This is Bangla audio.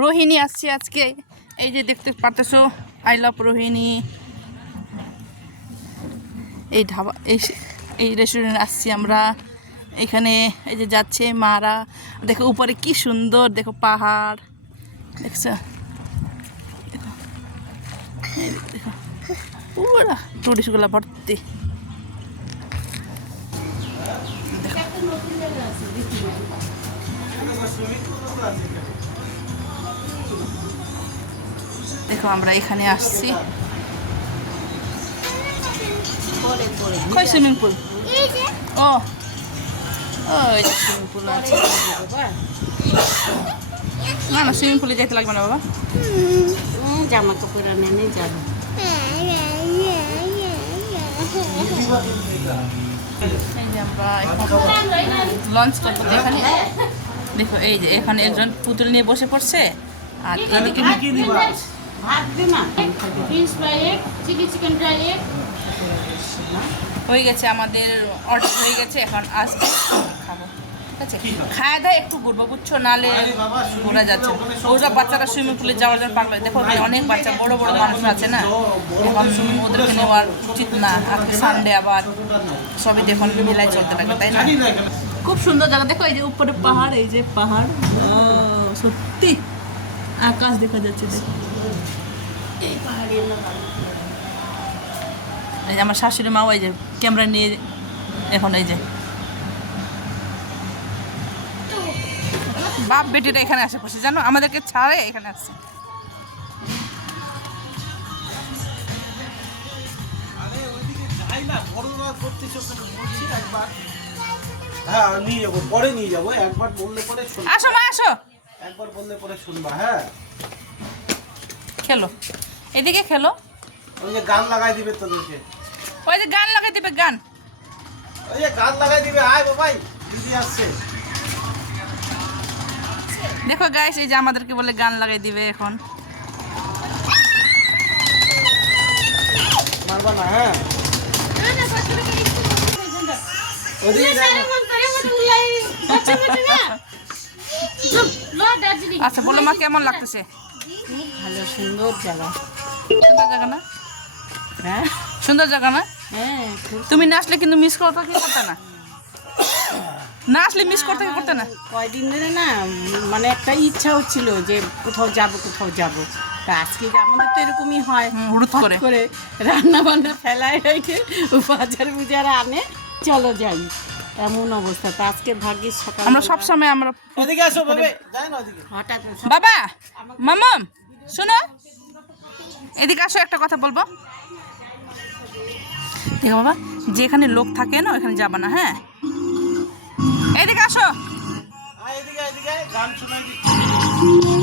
রোহিণী আসছে আজকে। এই যে দেখতে পারতেছো, আই লাভ রোহিণী। এই ধাবা এই রেস্টুরেন্টে আসছি আমরা। এখানে এই যে যাচ্ছে মারা, দেখো উপরে কি সুন্দর, দেখো পাহাড় দেখছো, দেখো দেখো পুরা টুরিস্টগুলো ভর্তি। দেখো আমরা এখানে আসছি। কই সুইমিং পুল? ও ওই যে সুইমিং পুল আছে। না না, সুইমিং পুলে যেতে লাগবে না বাবা, জামা কাপড় আনে যাবে। এই যে আমরা লঞ্চ করবো এখানে। দেখো এই যে এখানে একজন পুতুল নিয়ে বসে পড়ছে, আর এদিকে হয়ে গেছে আমাদের অর্ডার হয়ে গেছে, এখন আসবে খাবো। ঠিক আছে, খায় দায় একটু ঘুরবো বুঝছো, নালে ঘোরা যাচ্ছে। ওরা বাচ্চারা সুইমিং পুলে যাওয়ার জন্য পাগল। দেখো অনেক বাচ্চা, বড় বড় মানুষ আছে না, এখন ওদেরকে নেওয়ার উচিত না। আজকে সানডে আবার সবই দেখুন মিলাই চলতে থাকে, তাই না? খুব সুন্দর জায়গা। দেখো এই যে উপরে পাহাড়, এই যে পাহাড়, সত্যি আকাশ দেখা যাচ্ছে। দেখো এই যে আমার শাশুড়ি মাও এই যে ক্যামেরা নিয়ে এখন এই যে বাপ বেটিরা এখানে আসে বসে, জানো আমাদেরকে ছাড়ে এখানে আসছে। হ্যাঁ নিয়ে যাবো, পরে নিয়ে যাবো। একবার বললে পরে শুনবা। আসো মা আসো, একবার বললে পরে শুনবা। হ্যাঁ খেলো, এদিকে খেলো। ওই যে গান লাগাই দিবে তোদেরকে, ওই যে গান লাগাই দিবে, গান ওই যে গান লাগাই দিবে। আয় বাবাই, দিদি আসছে। দেখো গাইস, এই যে আমাদেরকে বলে গান লাগাই দিবে এখন। মারবা না। হ্যাঁ ওদিকে যাই না। আচ্ছা বলো মা, কেমন লাগতেছে? ভালো, সুন্দর জায়গা। সুন্দর জায়গা না? হ্যাঁ সুন্দর জায়গা না? হ্যাঁ, তুমি না আসলে কিন্তু মিস করতে কি করতে না? না আসলে মিস করতে কি করতে না? কয়দিন ধরে না মানে একটা ইচ্ছা হচ্ছিল যে কোথাও যাব কোথাও যাব। তা আজকে যে আমাদের তো এরকমই হয়, হুড়ুত হট করে করে রান্না বান্না ফেলায় রেখে বাজার বুজার আনে, চলো যাই, এমন অবস্থা। তো আজকে ভাগ্যিস সকাল আমরা সব সময় আমরা ওদিকে আসো বাবা, যাই না ওদিকে। হঠাৎ বাবা মামাম শোনো, এদিকে আসো, একটা কথা বলবো। দেখো বাবা, যেখানে লোক থাকে না ওখানে যাবা না, হ্যাঁ? এদিকে আসো। আয় এদিকে, এদিকে গান শোনাই দিচ্ছি।